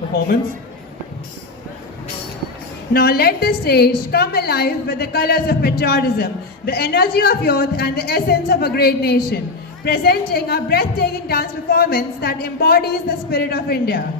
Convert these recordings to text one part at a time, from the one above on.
Performance. Now let the stage come alive with the colors of patriotism, the energy of youth and the essence of a great nation, presenting a breathtaking dance performance that embodies the spirit of India.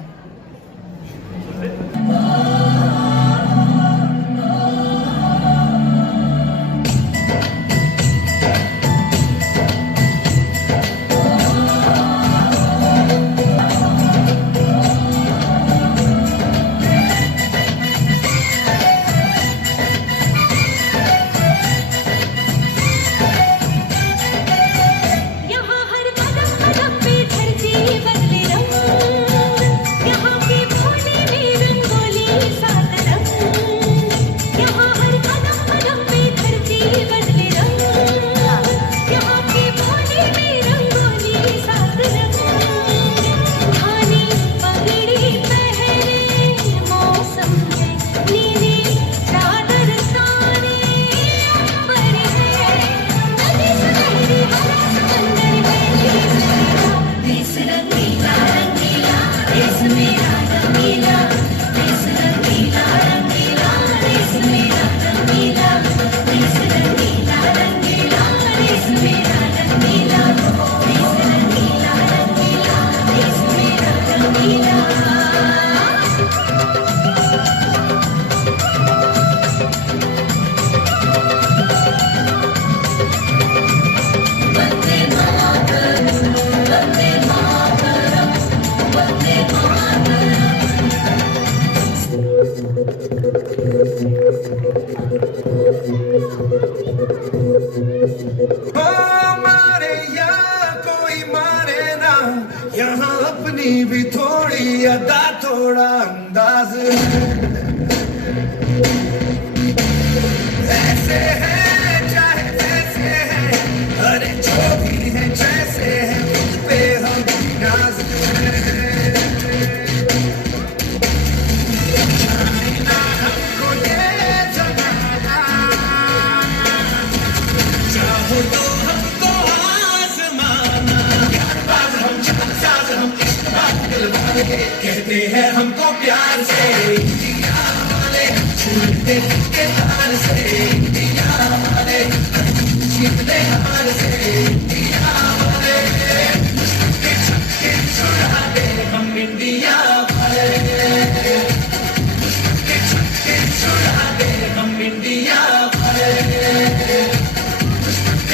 यहाँ अपनी भी थोड़ी अदा थोड़ा अंदाज ऐसे है चाहे जैसे है अरे जो भी है जैसे है खुद पे हम नाज ना हमको ये जमाना चाहो तो हमको आजमाना यारबाज हम चांदसाज हम इश्क बात दिल वाले कहते हैं हमको प्यार से दिया वाले छूटते के तार से दिया वाले छूटते हार से दिया वाले के छक्के छुड़ा दे हम इंडिया वाले के छक्के छुड़ा दे हम इंडिया वाले के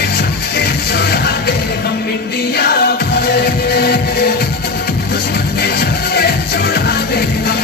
छक्के छुड़ा दे हम इंडिया वाले के छक्के छुड़ा दे हम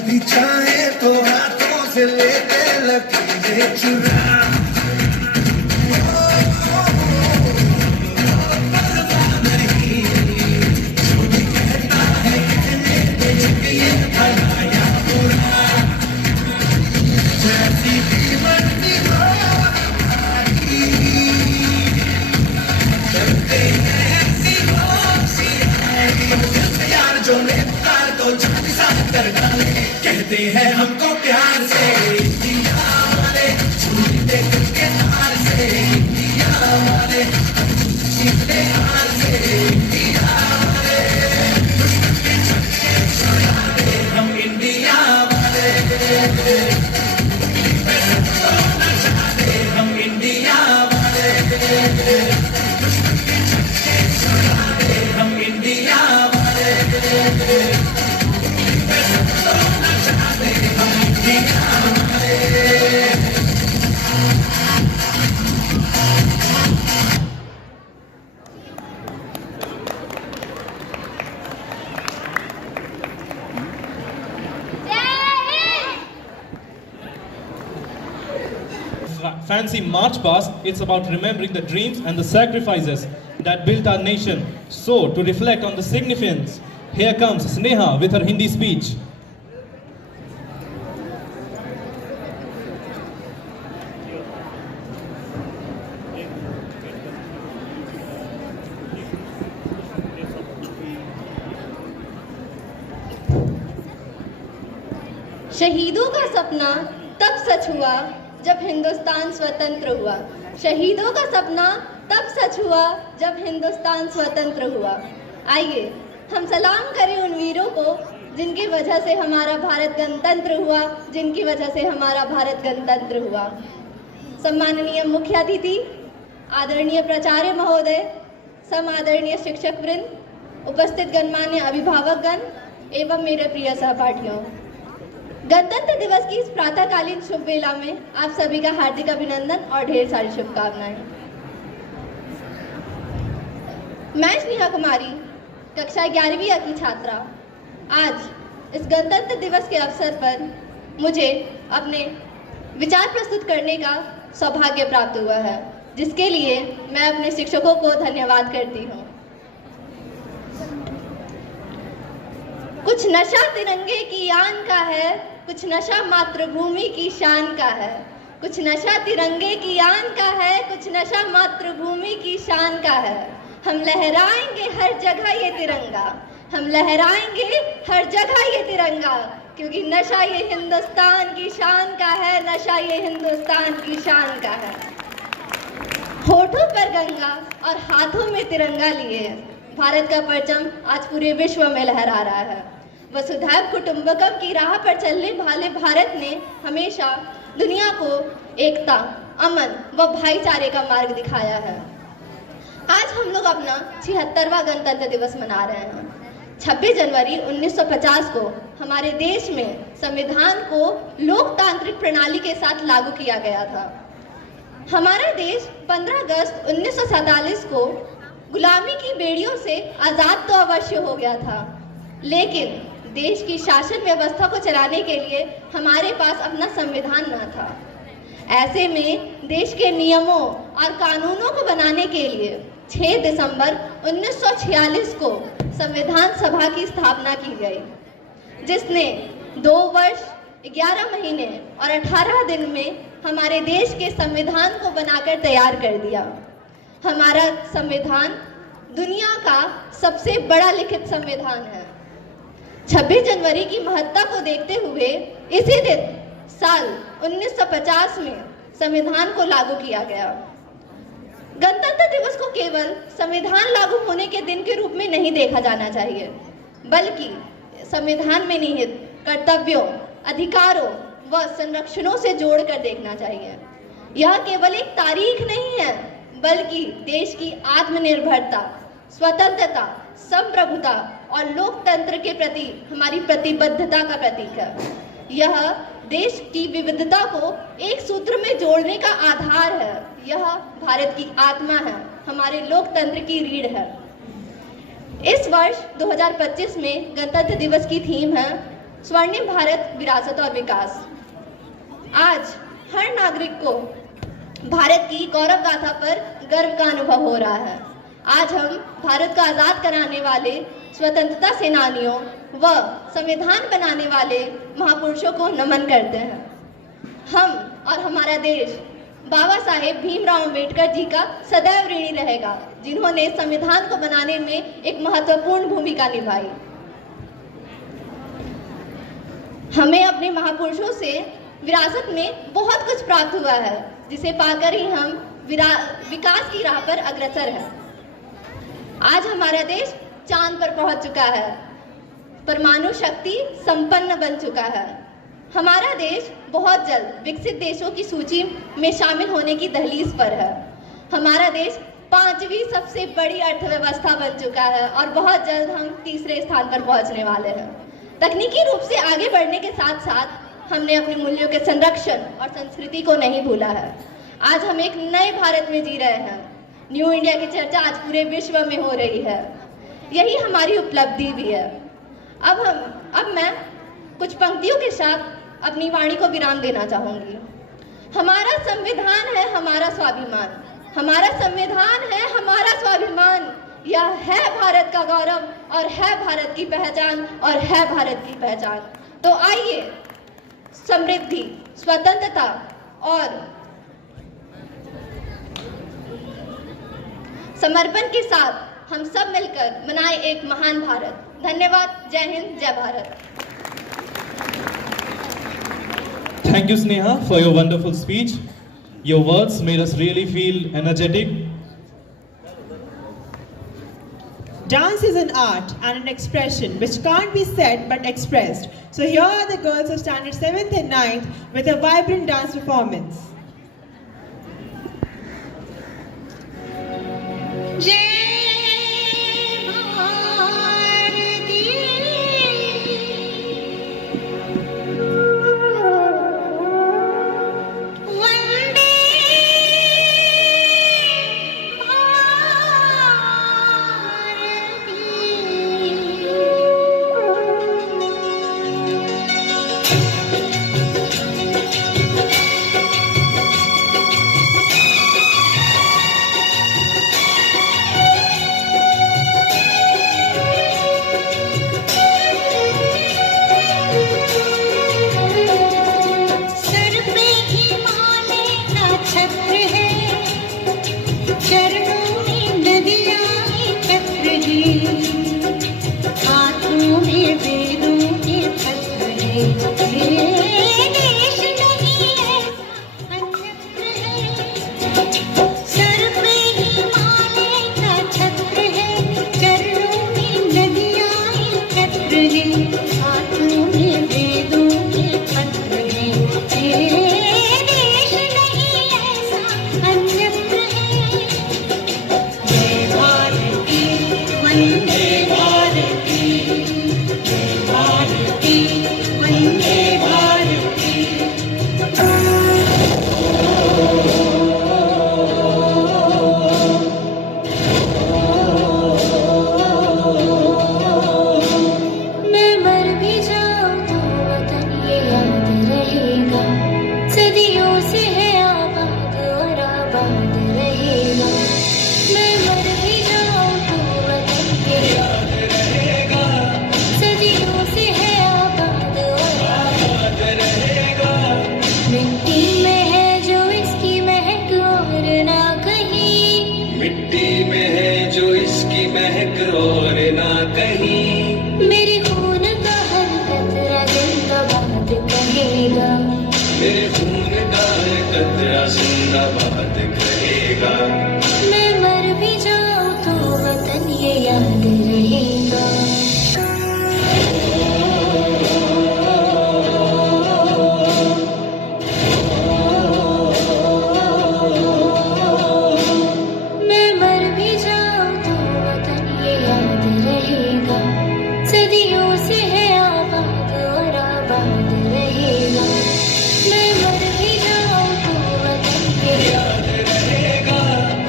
कभी चाहे तो हाथों से लेते लकीरें चुरा कहते हैं हमको प्यार से इंडिया वाले छूटे के हार से इंडिया वाले छूटे हार से इंडिया वाले हम इंडिया वाले हम इंडिया वाले हम इंडिया वाले Fancy march past, it's about remembering the dreams and the sacrifices that built our nation. So, to reflect on the significance, here comes Sneha with her Hindi speech. शहीदों का सपना तब सच हुआ जब हिंदुस्तान स्वतंत्र हुआ। शहीदों का सपना तब सच हुआ जब हिंदुस्तान स्वतंत्र हुआ। आइए हम सलाम करें उन वीरों को जिनकी वजह से हमारा भारत गणतंत्र हुआ, जिनकी वजह से हमारा भारत गणतंत्र हुआ। सम्माननीय मुख्य अतिथि, आदरणीय प्राचार्य महोदय, समादरणीय शिक्षक वृंद, उपस्थित गणमान्य अभिभावकगण एवं मेरे प्रिय सहपाठियों, गणतंत्र दिवस की इस प्रातःकालीन शुभ वेला में आप सभी का हार्दिक अभिनंदन और ढेर सारी शुभकामनाएं। मैं स्नेहा कुमारी, कक्षा 11वीं की छात्रा, आज इस गणतंत्र दिवस के अवसर पर मुझे अपने विचार प्रस्तुत करने का सौभाग्य प्राप्त हुआ है, जिसके लिए मैं अपने शिक्षकों को धन्यवाद करती हूँ। कुछ नशा तिरंगे की आन का है, कुछ नशा मातृभूमि की शान का है। कुछ नशा तिरंगे की आन का है, कुछ नशा मातृभूमि की शान का है। हम लहराएंगे हर जगह ये तिरंगा, हम लहराएंगे हर जगह ये तिरंगा, क्योंकि नशा ये हिंदुस्तान की शान का है, नशा ये हिंदुस्तान की शान का है। होठों पर गंगा और हाथों में तिरंगा लिए भारत का परचम आज पूरे विश्व में लहरा रहा है। वसुधैव कुटुंबकम की राह पर चलने वाले भारत ने हमेशा दुनिया को एकता, अमन व भाईचारे का मार्ग दिखाया है। आज हम लोग अपना 76वां गणतंत्र दिवस मना रहे हैं। 26 जनवरी 1950 को हमारे देश में संविधान को लोकतांत्रिक प्रणाली के साथ लागू किया गया था। हमारा देश 15 अगस्त 1947 को गुलामी की बेड़ियों से आज़ाद तो अवश्य हो गया था, लेकिन देश की शासन व्यवस्था को चलाने के लिए हमारे पास अपना संविधान न था। ऐसे में देश के नियमों और कानूनों को बनाने के लिए 6 दिसंबर 1946 को संविधान सभा की स्थापना की गई, जिसने 2 वर्ष 11 महीने और 18 दिन में हमारे देश के संविधान को बनाकर तैयार कर दिया। हमारा संविधान दुनिया का सबसे बड़ा लिखित संविधान है। 26 जनवरी की महत्ता को देखते हुए इसी दिन साल 1950 में संविधान को लागू किया गया। गणतंत्र दिवस को केवल संविधान लागू होने के दिन के रूप में नहीं देखा जाना चाहिए, बल्कि संविधान में निहित कर्तव्यों, अधिकारों व संरक्षणों से जोड़कर देखना चाहिए। यह केवल एक तारीख नहीं है, बल्कि देश की आत्मनिर्भरता, स्वतंत्रता, संप्रभुता और लोकतंत्र के प्रति हमारी प्रतिबद्धता का प्रतीक है। यह देश की विविधता को एक सूत्र में जोड़ने का आधार है। यह भारत की आत्मा है, हमारे लोकतंत्र की रीढ़ है। इस वर्ष 2025 में गणतंत्र दिवस की थीम है स्वर्णिम भारत विरासत और विकास। आज हर नागरिक को भारत की गौरव गाथा पर गर्व का अनुभव हो रहा है। आज हम भारत को आज़ाद कराने वाले स्वतंत्रता सेनानियों व संविधान बनाने वाले महापुरुषों को नमन करते हैं। हम और हमारा देश बाबा साहेब भीमराव अंबेडकर जी का सदैव ऋणी रहेगा, जिन्होंने संविधान को बनाने में एक महत्वपूर्ण भूमिका निभाई। हमें अपने महापुरुषों से विरासत में बहुत कुछ प्राप्त हुआ है, जिसे पाकर ही हम विकास की राह पर अग्रसर हैं। आज हमारा देश चांद पर पहुंच चुका है, परमाणु शक्ति संपन्न बन चुका है। हमारा देश बहुत जल्द विकसित देशों की सूची में शामिल होने की दहलीज पर है। हमारा देश 5वीं सबसे बड़ी अर्थव्यवस्था बन चुका है और बहुत जल्द हम तीसरे स्थान पर पहुंचने वाले हैं। तकनीकी रूप से आगे बढ़ने के साथ साथ हमने अपने मूल्यों के संरक्षण और संस्कृति को नहीं भूला है। आज हम एक नए भारत में जी रहे हैं। न्यू इंडिया की चर्चा आज पूरे विश्व में हो रही है। यही हमारी उपलब्धि भी है। अब मैं कुछ पंक्तियों के साथ अपनी वाणी को विराम देना चाहूंगी। हमारा संविधान है हमारा स्वाभिमान, हमारा संविधान है हमारा स्वाभिमान। यह है भारत का गौरव और है भारत की पहचान और है भारत की पहचान। तो आइए समृद्धि, स्वतंत्रता और समर्पण के साथ हम सब मिलकर मनाएं एक महान भारत। धन्यवाद। जय हिंद, जय Bharat. Thank you, Sneha, for your wonderful speech. Your words made us really feel energetic. Dance is an art and an expression which can't be said but expressed. So here are the girls of standard 7th and 9th with a vibrant dance performance. याद रहेगा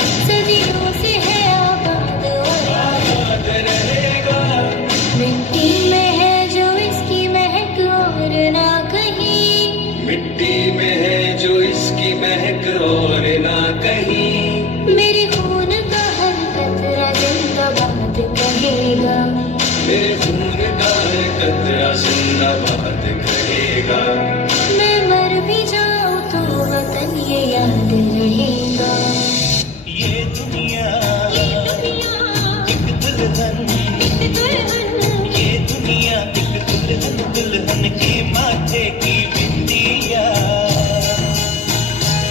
माथे की बिंदिया,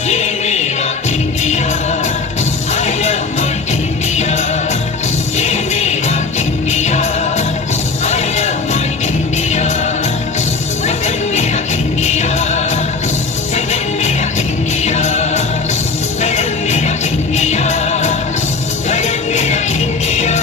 ये मेरा India, I love my India, ये मेरा India, I love my India, वतन मेरा इंडिया, सदन मेरा इंडिया, लगन मेरा इंडिया, लगन मेरा India.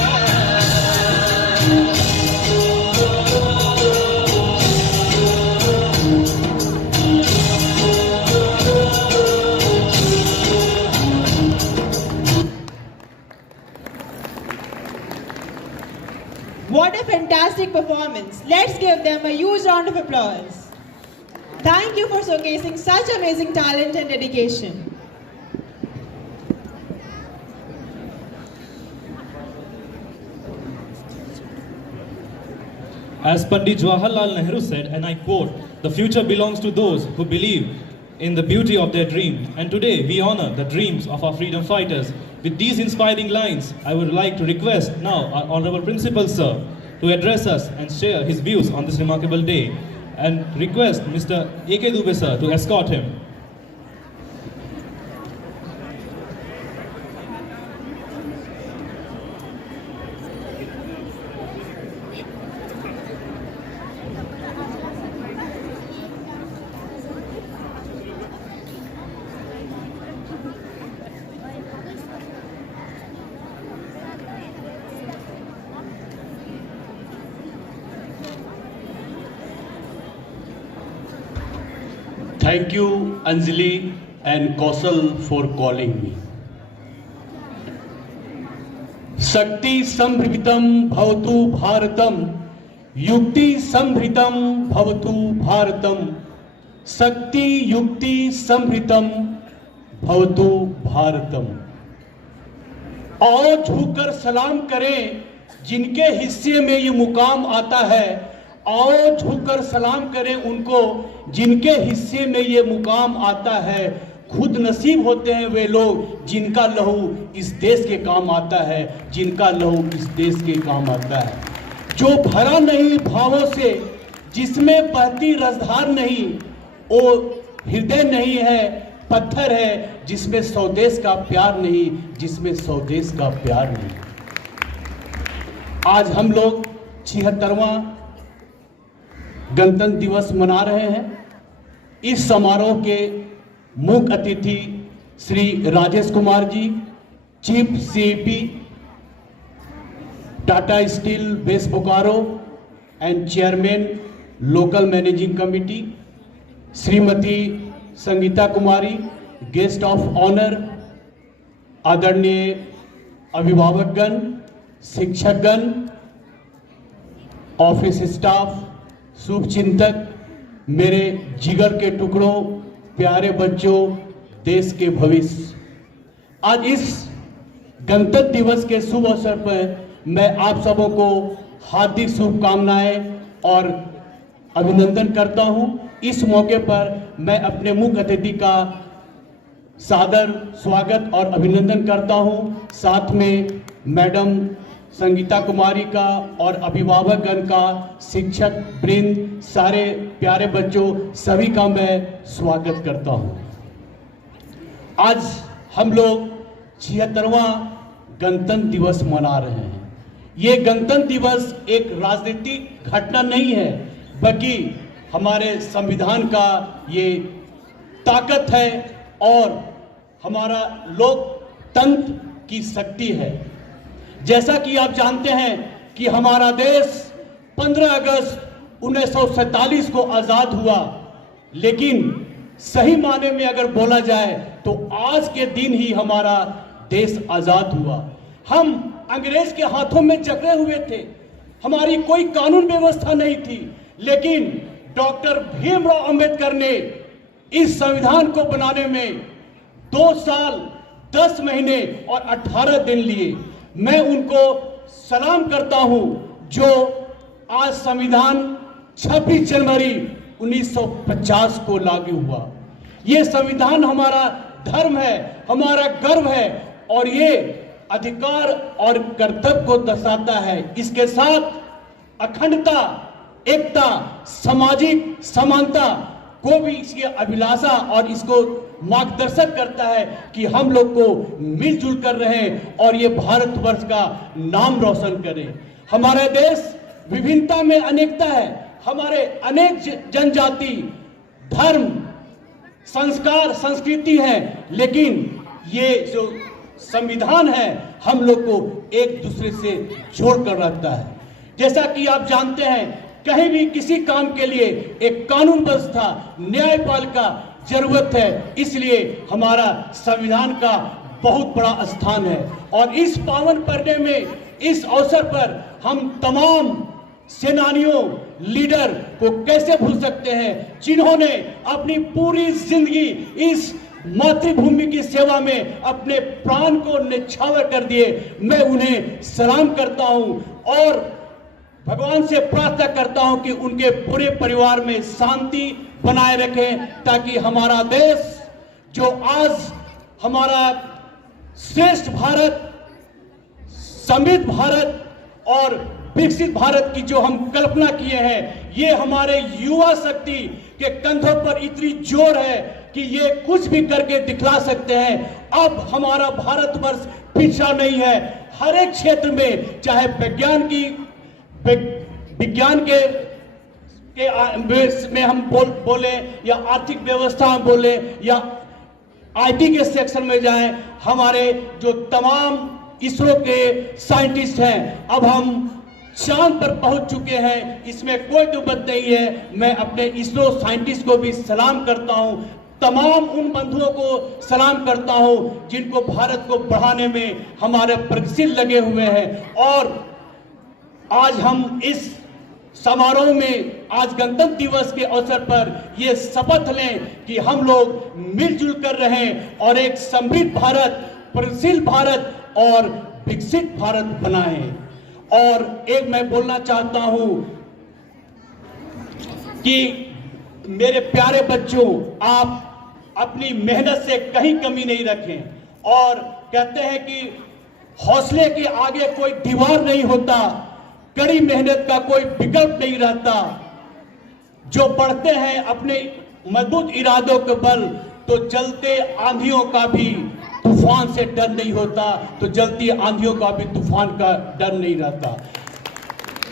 What a fantastic performance. Let's give them a huge round of applause. Thank you for showcasing such amazing talent and dedication. As Pandit Jawaharlal Nehru said, and I quote, "The future belongs to those who believe in the beauty of their dream." And today we honor the dreams of our freedom fighters. With these inspiring lines, I would like to request now our Honorable Principal Sir to address us and share his views on this remarkable day, and request Mr. A.K. Dubey Sir to escort him. Thank you, Anjali and Kausal, for calling me. शक्ति संभृतं भवतु भारतम, युक्ति संभृतं भवतु भारतम, शक्ति युक्ति संभृतं भवतु भारतम। आओ झुककर सलाम करें जिनके हिस्से में ये मुकाम आता है, आओ झुककर सलाम करें उनको जिनके हिस्से में ये मुकाम आता है। खुद नसीब होते हैं वे लोग जिनका लहू इस देश के काम आता है, जिनका लहू इस देश के काम आता है। जो भरा नहीं भावों से, जिसमें बहती रसधार नहीं, वो हृदय नहीं है, पत्थर है जिसमें स्वदेश का प्यार नहीं, जिसमें स्वदेश का प्यार नहीं। आज हम लोग 76वां गणतंत्र दिवस मना रहे हैं। इस समारोह के मुख्य अतिथि Shri Rajesh Kumar ji, chief CEP, Tata steel base Bokaro and chairman local managing committee, Shrimati Sangeeta Kumari, guest of honour, आदरणीय अभिभावकगण, शिक्षकगण, ऑफिस स्टाफ, शुभचिंतक, मेरे जिगर के टुकड़ों, प्यारे बच्चों, देश के भविष्य। आज इस गणतंत्र दिवस के शुभ अवसर पर मैं आप सबों को हार्दिक शुभकामनाएं और अभिनंदन करता हूं। इस मौके पर मैं अपने मुख्य अतिथि का सादर स्वागत और अभिनंदन करता हूं। साथ में मैडम संगीता कुमारी का और अभिभावकगण का, शिक्षक वृंद, सारे प्यारे बच्चों, सभी का मैं स्वागत करता हूं। आज हम लोग 76वां गणतंत्र दिवस मना रहे हैं। ये गणतंत्र दिवस एक राजनीतिक घटना नहीं है, बल्कि हमारे संविधान का ये ताकत है और हमारा लोकतंत्र की शक्ति है। जैसा कि आप जानते हैं कि हमारा देश 15 अगस्त 1947 को आज़ाद हुआ, लेकिन सही माने में अगर बोला जाए तो आज के दिन ही हमारा देश आज़ाद हुआ। हम अंग्रेज के हाथों में जकड़े हुए थे, हमारी कोई कानून व्यवस्था नहीं थी, लेकिन डॉक्टर भीमराव अंबेडकर ने इस संविधान को बनाने में 2 साल 10 महीने और 18 दिन लिए। मैं उनको सलाम करता हूं जो आज संविधान 26 जनवरी 1950 को लागू हुआ। ये संविधान हमारा धर्म है, हमारा गर्व है और ये अधिकार और कर्तव्य को दर्शाता है। इसके साथ अखंडता, एकता, सामाजिक समानता को भी इसकी अभिलाषा और इसको मार्गदर्शक करता है कि हम लोग को मिलजुल कर रहें और ये भारतवर्ष का नाम रोशन करें। हमारा देश विभिन्नता में अनेकता है। हमारे अनेक जनजाति, धर्म, संस्कार, संस्कृति है, लेकिन ये जो संविधान है हम लोग को एक दूसरे से जोड़ कर रखता है। जैसा कि आप जानते हैं, कहीं भी किसी काम के लिए एक कानून व्यवस्था, न्यायपालिका जरूरत है, इसलिए हमारा संविधान का बहुत बड़ा स्थान है। और इस पावन पर्व में, इस अवसर पर हम तमाम सेनानियों, लीडर को कैसे भूल सकते हैं, जिन्होंने अपनी पूरी जिंदगी इस मातृभूमि की सेवा में अपने प्राण को न्यौछावर कर दिए। मैं उन्हें सलाम करता हूं और भगवान से प्रार्थना करता हूं कि उनके पूरे परिवार में शांति बनाए रखें, ताकि हमारा देश जो आज हमारा श्रेष्ठ भारत, समृद्ध भारत और विकसित भारत की जो हम कल्पना किए हैं, ये हमारे युवा शक्ति के कंधों पर इतनी जोर है कि ये कुछ भी करके दिखला सकते हैं। अब हमारा भारतवर्ष पिछड़ा नहीं है। हर एक क्षेत्र में, चाहे विज्ञान के में हम बोले या आर्थिक व्यवस्था में बोले या आईटी के सेक्शन में जाएं, हमारे जो तमाम इसरो के साइंटिस्ट हैं, अब हम चांद पर पहुंच चुके हैं, इसमें कोई दुबत नहीं है। मैं अपने इसरो साइंटिस्ट को भी सलाम करता हूं, तमाम उन बंधुओं को सलाम करता हूं जिनको भारत को बढ़ाने में हमारे प्रगतिशील लगे हुए हैं। और आज हम इस समारोह में, आज गणतंत्र दिवस के अवसर पर ये शपथ लें कि हम लोग मिलजुल कर रहें और एक समृद्ध भारत, प्रगतिशील भारत और विकसित भारत बनाएं। और एक मैं बोलना चाहता हूं कि मेरे प्यारे बच्चों, आप अपनी मेहनत से कहीं कमी नहीं रखें। और कहते हैं कि हौसले के आगे कोई दीवार नहीं होता, कड़ी मेहनत का कोई विकल्प नहीं रहता। जो बढ़ते हैं अपने मजबूत इरादों के बल, तो चलते आंधियों का भी तूफान से डर नहीं होता, तो जलती आंधियों का भी तूफान का डर नहीं रहता।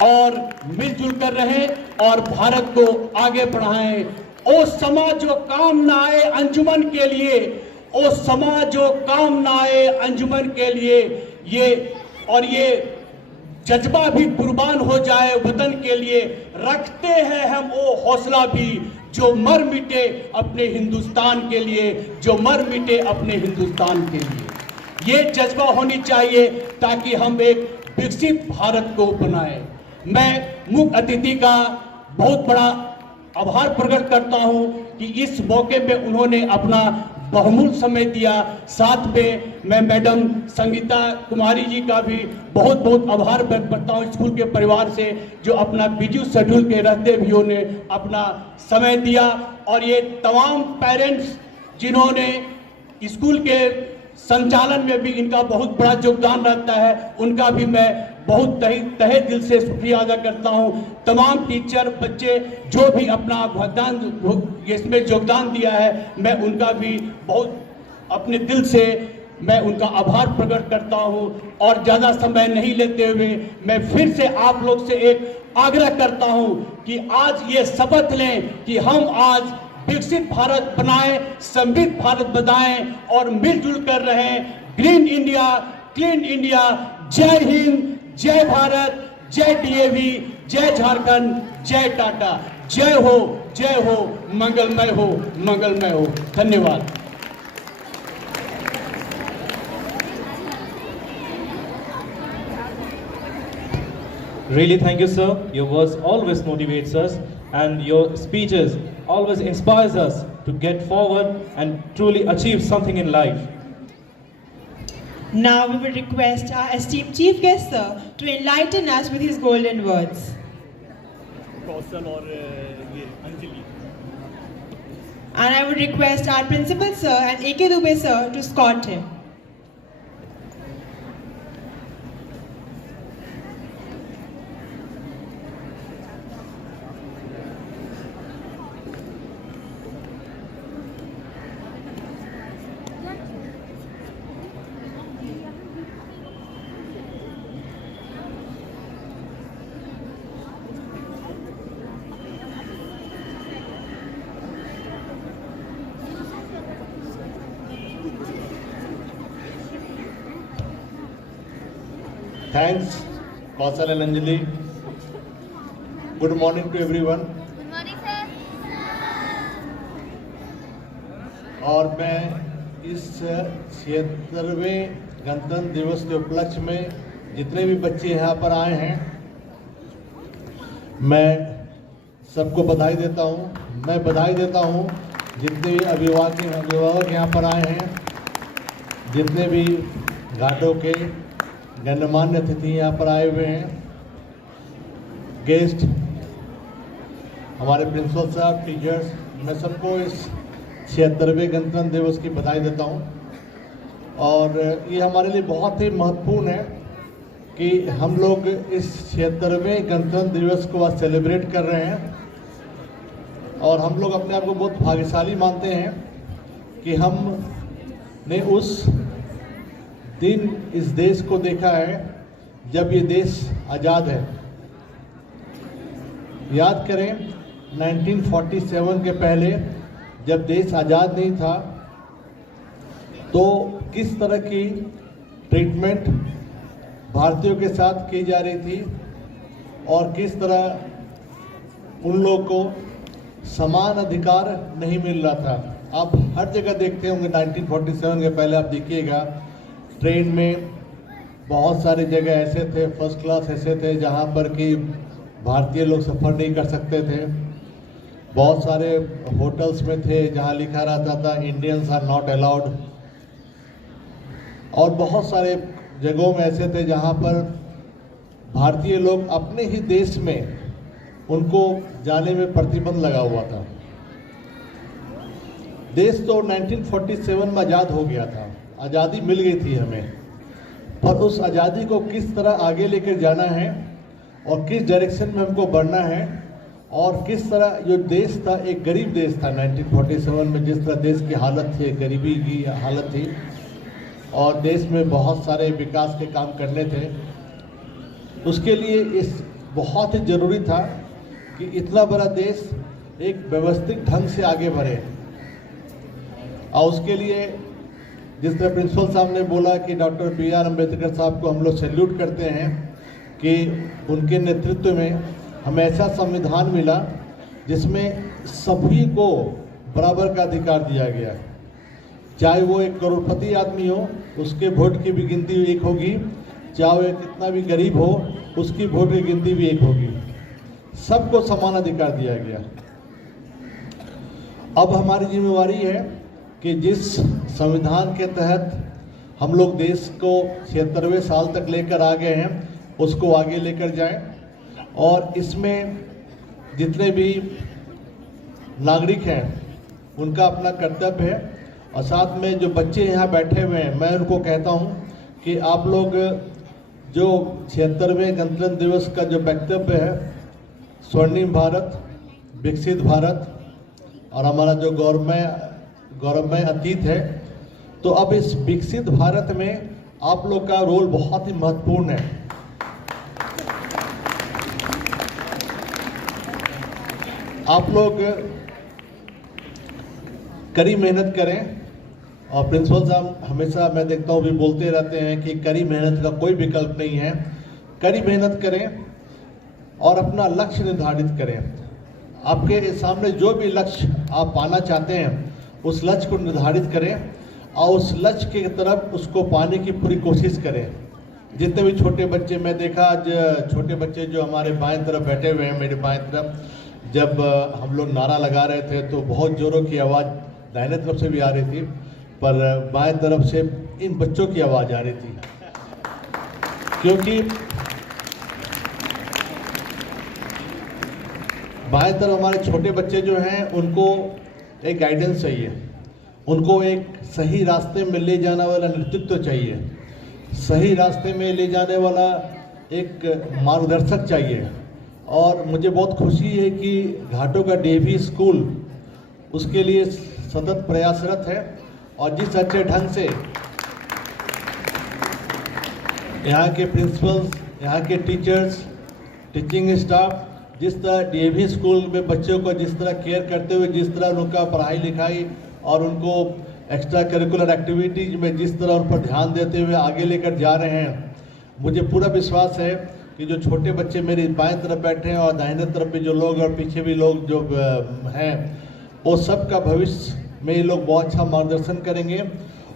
और मिलजुल कर रहें और भारत को आगे बढ़ाएं। ओ समाज जो काम ना आए अंजुमन के लिए, ओ समाज जो काम ना आए अंजुमन के लिए, ये जज्बा भी कुर्बान हो जाए वतन के लिए। रखते हैं हम वो हौसला भी जो मर मिटे अपने हिंदुस्तान के लिए, जो मर मिटे अपने हिंदुस्तान के लिए। ये जज्बा होनी चाहिए ताकि हम एक विकसित भारत को बनाएं। मैं मुख्य अतिथि का बहुत बड़ा आभार प्रकट करता हूं कि इस मौके पे उन्होंने अपना बहुमूल्य समय दिया। साथ में मैं मैडम संगीता कुमारी जी का भी बहुत बहुत आभार व्यक्त करता हूँ, स्कूल के परिवार से, जो अपना बिजी शेड्यूल के रहते भी उन्होंने अपना समय दिया। और ये तमाम पेरेंट्स जिन्होंने स्कूल के संचालन में भी इनका बहुत बड़ा योगदान रहता है, उनका भी मैं बहुत तहे दिल से शुक्रिया अदा करता हूं। तमाम टीचर, बच्चे जो भी अपना इसमें योगदान दिया है, मैं उनका भी बहुत अपने दिल से मैं उनका आभार प्रकट करता हूं। और ज़्यादा समय नहीं लेते हुए मैं फिर से आप लोग से एक आग्रह करता हूं कि आज ये शपथ लें कि हम आज विकसित भारत बनाएं, समृद्ध भारत बनाएं और मिलजुल कर रहें। Green India, clean India. जय हिंद, जय भारत, जय डीएवी, जय झारखंड, जय टाटा। जय हो, मंगलमय हो, मंगलमय हो। धन्यवाद। Really, thank you, sir. Your words always motivates us, and your speeches always inspires us to get forward and truly achieve something in life. Now we will request our esteemed chief guest, sir, to enlighten us with his golden words. And I would request our principal, sir, and A.K. Dubey, sir, to escort him. Thanks, Kausal and Anjali. Good morning to everyone. Good morning sir. और मैं इस 76वें गणतंत्र दिवस के उपलक्ष्य में जितने भी बच्चे यहाँ पर आए हैं, मैं सबको बधाई देता हूँ। मैं बधाई देता हूँ जितने भी अभिभावक यहाँ पर आए हैं, जितने भी घाटों के गणमान्य अतिथि यहाँ पर आए हुए हैं, गेस्ट, हमारे प्रिंसिपल साहब, टीचर्स, मैं सबको इस 76वें गणतंत्र दिवस की बधाई देता हूँ। और ये हमारे लिए बहुत ही महत्वपूर्ण है कि हम लोग इस 76वें गणतंत्र दिवस को आज सेलिब्रेट कर रहे हैं। और हम लोग अपने आप को बहुत भाग्यशाली मानते हैं कि हमने उस दिन इस देश को देखा है जब ये देश आज़ाद है। याद करें 1947 के पहले जब देश आज़ाद नहीं था तो किस तरह की ट्रीटमेंट भारतीयों के साथ की जा रही थी और किस तरह उन लोगों को समान अधिकार नहीं मिल रहा था। आप हर जगह देखते होंगे 1947 के पहले आप देखिएगा ट्रेन में बहुत सारे जगह ऐसे थे, फर्स्ट क्लास ऐसे थे जहाँ पर कि भारतीय लोग सफ़र नहीं कर सकते थे। बहुत सारे होटल्स में थे जहाँ लिखा रहता था इंडियंस आर नॉट अलाउड। और बहुत सारे जगहों में ऐसे थे जहाँ पर भारतीय लोग अपने ही देश में उनको जाने में प्रतिबंध लगा हुआ था। देश तो 1947 में आज़ाद हो गया था, आज़ादी मिल गई थी हमें, पर उस आज़ादी को किस तरह आगे लेकर जाना है और किस डायरेक्शन में हमको बढ़ना है और किस तरह जो देश था, एक गरीब देश था 1947 में, जिस तरह देश की हालत थी, गरीबी की हालत थी और देश में बहुत सारे विकास के काम करने थे। उसके लिए इस बहुत ही ज़रूरी था कि इतना बड़ा देश एक व्यवस्थित ढंग से आगे बढ़े। और उसके लिए जिस तरह प्रिंसिपल साहब ने बोला कि डॉक्टर B.R. अम्बेडकर साहब को हम लोग सैल्यूट करते हैं कि उनके नेतृत्व में हमें ऐसा संविधान मिला जिसमें सभी को बराबर का अधिकार दिया गया। चाहे वो एक करोड़पति आदमी हो, उसके वोट की भी गिनती एक होगी, चाहे वो कितना भी गरीब हो, उसकी वोट की गिनती भी एक होगी। सबको समान अधिकार दिया गया। अब हमारी जिम्मेवारी है कि जिस संविधान के तहत हम लोग देश को 76वें साल तक लेकर आ गए हैं, उसको आगे लेकर जाएं। और इसमें जितने भी नागरिक हैं उनका अपना कर्तव्य है। और साथ में जो बच्चे यहाँ बैठे हुए हैं, मैं उनको कहता हूँ कि आप लोग जो 76वें गणतंत्र दिवस का जो वक्तव्य है, स्वर्णिम भारत, विकसित भारत और हमारा जो गौरवमय अतीत है, तो अब इस विकसित भारत में आप लोग का रोल बहुत ही महत्वपूर्ण है। आप लोग कड़ी मेहनत करें और प्रिंसिपल साहब हमेशा मैं देखता हूँ भी बोलते रहते हैं कि कड़ी मेहनत का कोई विकल्प नहीं है। कड़ी मेहनत करें और अपना लक्ष्य निर्धारित करें। आपके सामने जो भी लक्ष्य आप पाना चाहते हैं उस लक्ष्य को निर्धारित करें और उस लक्ष्य की तरफ उसको पाने की पूरी कोशिश करें। जितने भी छोटे बच्चे मैं देखा, आज छोटे बच्चे जो हमारे बाएं तरफ बैठे हुए हैं, मेरे बाएं तरफ, जब हम लोग नारा लगा रहे थे तो बहुत ज़ोरों की आवाज़ दाहिने तरफ से भी आ रही थी, पर बाएं तरफ से इन बच्चों की आवाज़ आ रही थी, क्योंकि बाएं तरफ हमारे छोटे बच्चे जो हैं उनको एक गाइडेंस चाहिए, उनको एक सही रास्ते में ले जाने वाला नेतृत्व चाहिए, सही रास्ते में ले जाने वाला एक मार्गदर्शक चाहिए। और मुझे बहुत खुशी है कि घाटों का DAV स्कूल उसके लिए सतत प्रयासरत है और जिस अच्छे ढंग से यहाँ के प्रिंसिपल्स, यहाँ के टीचर्स, टीचिंग स्टाफ जिस तरह DAV स्कूल में बच्चों को जिस तरह केयर करते हुए, जिस तरह उनका पढ़ाई लिखाई और उनको एक्स्ट्रा करिकुलर एक्टिविटीज में जिस तरह उन पर ध्यान देते हुए आगे लेकर जा रहे हैं, मुझे पूरा विश्वास है कि जो छोटे बच्चे मेरी बाएं तरफ बैठे हैं और दाहिने तरफ भी जो लोग और पीछे भी लोग जो हैं, वो सब का भविष्य में ये लोग बहुत अच्छा मार्गदर्शन करेंगे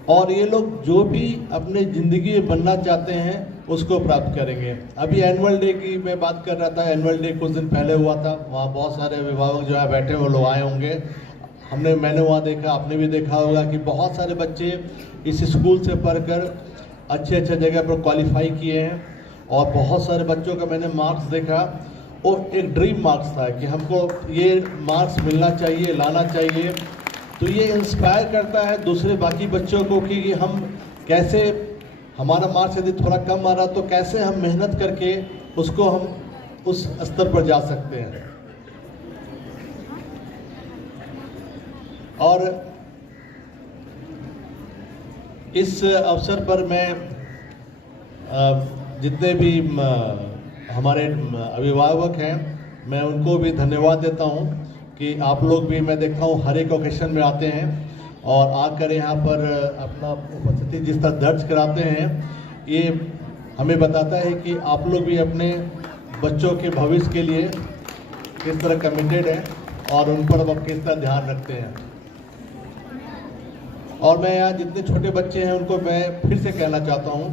और ये लोग जो भी अपने ज़िंदगी में बनना चाहते हैं उसको प्राप्त करेंगे। अभी एनुअल डे की मैं बात कर रहा था, एनुअल डे कुछ दिन पहले हुआ था, वहाँ बहुत सारे अभिभावक जो है बैठे वो लोग आए होंगे। मैंने वहाँ देखा, आपने भी देखा होगा कि बहुत सारे बच्चे इस स्कूल से पढ़कर अच्छे जगह पर क्वालिफाई किए हैं और बहुत सारे बच्चों का मैंने मार्क्स देखा और एक ड्रीम मार्क्स था कि हमको ये मार्क्स मिलना चाहिए, लाना चाहिए। तो ये इंस्पायर करता है दूसरे बाकी बच्चों को कि हम कैसे, हमारा मार्क्स यदि थोड़ा कम आ रहा तो कैसे हम मेहनत करके उसको हम उस स्तर पर जा सकते हैं। और इस अवसर पर मैं जितने भी हमारे अभिभावक हैं मैं उनको भी धन्यवाद देता हूं कि आप लोग भी, मैं देखा हूं हर एक ओकेशन में आते हैं और आकर यहाँ पर अपना उपस्थिति जिस तरह दर्ज कराते हैं, ये हमें बताता है कि आप लोग भी अपने बच्चों के भविष्य के लिए किस तरह कमिटेड हैं और उन पर अब किस तरह ध्यान रखते हैं। और मैं यहाँ जितने छोटे बच्चे हैं उनको मैं फिर से कहना चाहता हूँ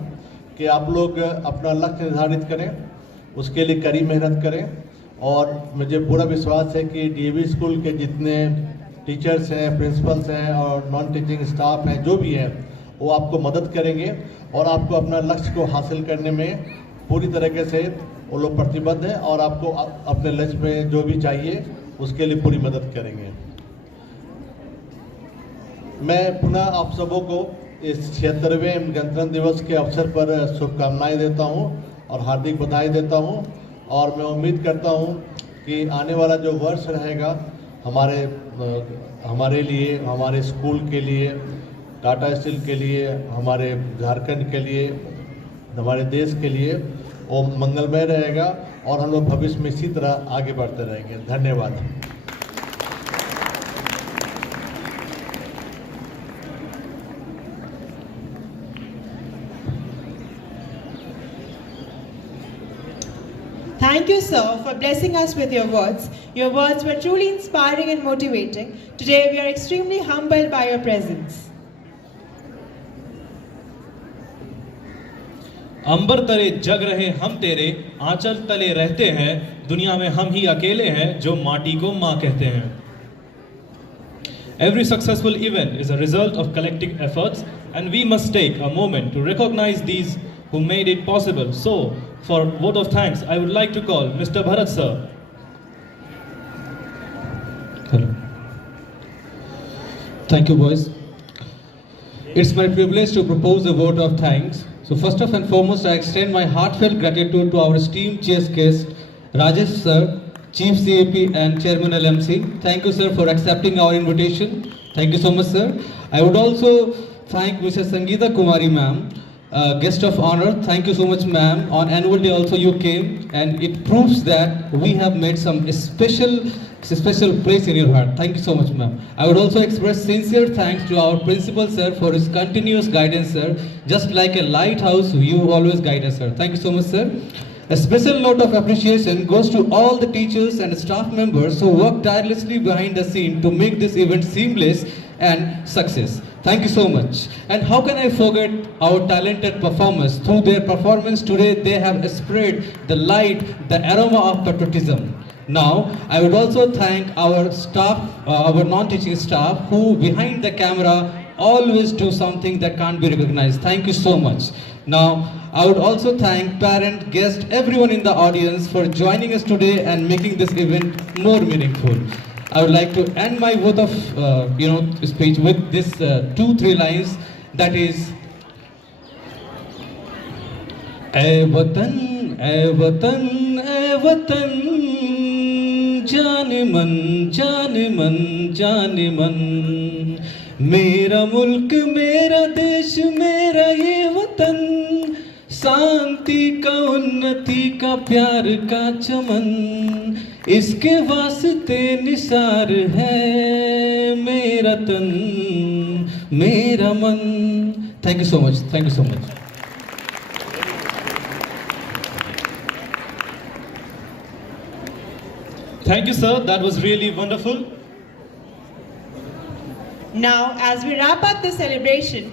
कि आप लोग अपना लक्ष्य निर्धारित करें, उसके लिए कड़ी मेहनत करें और मुझे पूरा विश्वास है कि डीएवी स्कूल के जितने टीचर्स हैं, प्रिंसिपल्स हैं और नॉन टीचिंग स्टाफ हैं, जो भी हैं, वो आपको मदद करेंगे और आपको अपना लक्ष्य को हासिल करने में पूरी तरीके से वो लोग प्रतिबद्ध हैं और आपको अपने लक्ष्य में जो भी चाहिए उसके लिए पूरी मदद करेंगे। मैं पुनः आप सबों को इस 76वें गणतंत्र दिवस के अवसर पर शुभकामनाएं देता हूं और हार्दिक बधाई देता हूं और मैं उम्मीद करता हूं कि आने वाला जो वर्ष रहेगा हमारे लिए, हमारे स्कूल के लिए, टाटा स्टील के लिए, हमारे झारखंड के लिए, हमारे देश के लिए वो मंगलमय रहेगा और हम लोग भविष्य में इसी तरह आगे बढ़ते रहेंगे। धन्यवाद। Thank you, sir, for blessing us with your words. Your words were truly inspiring and motivating. Today, we are extremely humbled by your presence. अंबर तले जग रहे हम तेरे, आंचल तले रहते हैं, दुनिया में हम ही अकेले हैं जो माटी को माँ कहते हैं। Every successful event is a result of collective efforts, and we must take a moment to recognize these who made it possible. So, for vote of thanks, I would like to call Mr. Bharat sir. Hello. Thank you, boys. It's my privilege to propose a vote of thanks. So first and foremost, I extend my heartfelt gratitude to our esteemed chair guest, Rajesh sir, Chief CAP and Chairman LMC. Thank you, sir, for accepting our invitation. Thank you so much, sir. I would also thank Mrs. Sangeeta Kumari ma'am, guest of honor. Thank you so much, ma'am. On annual day also you came, and it proves that we have made some special place in your heart. Thank you so much, ma'am. I would also express sincere thanks to our principal, sir, for his continuous guidance, sir. Just like a lighthouse, you always guide us, sir. Thank you so much, sir. A special note of appreciation goes to all the teachers and staff members who work tirelessly behind the scene to make this event seamless and success. Thank you so much. And how can I forget our talented performers? Through their performance today, they have spread the light, the aroma of patriotism. Now, I would also thank our staff, our non-teaching staff, who behind the camera always do something that can't be recognized. Thank you so much. Now, I would also thank parent, guest, everyone in the audience for joining us today and making this event more meaningful. I would like to end my vote of speech with this 2-3 lines, that is, "Ae watan, ae watan, ae watan, जाने मन, जाने मन, जाने मन, मेरा मुल्क, मेरा देश, मेरा ये वतन, शांति का, उन्नति का, प्यार का चमन, इसके वास्ते निसार है मेरा तन, मेरा मन." Thank you so much. Thank you so much. Thank you, sir. That was really wonderful. Now, as we wrap up this celebration,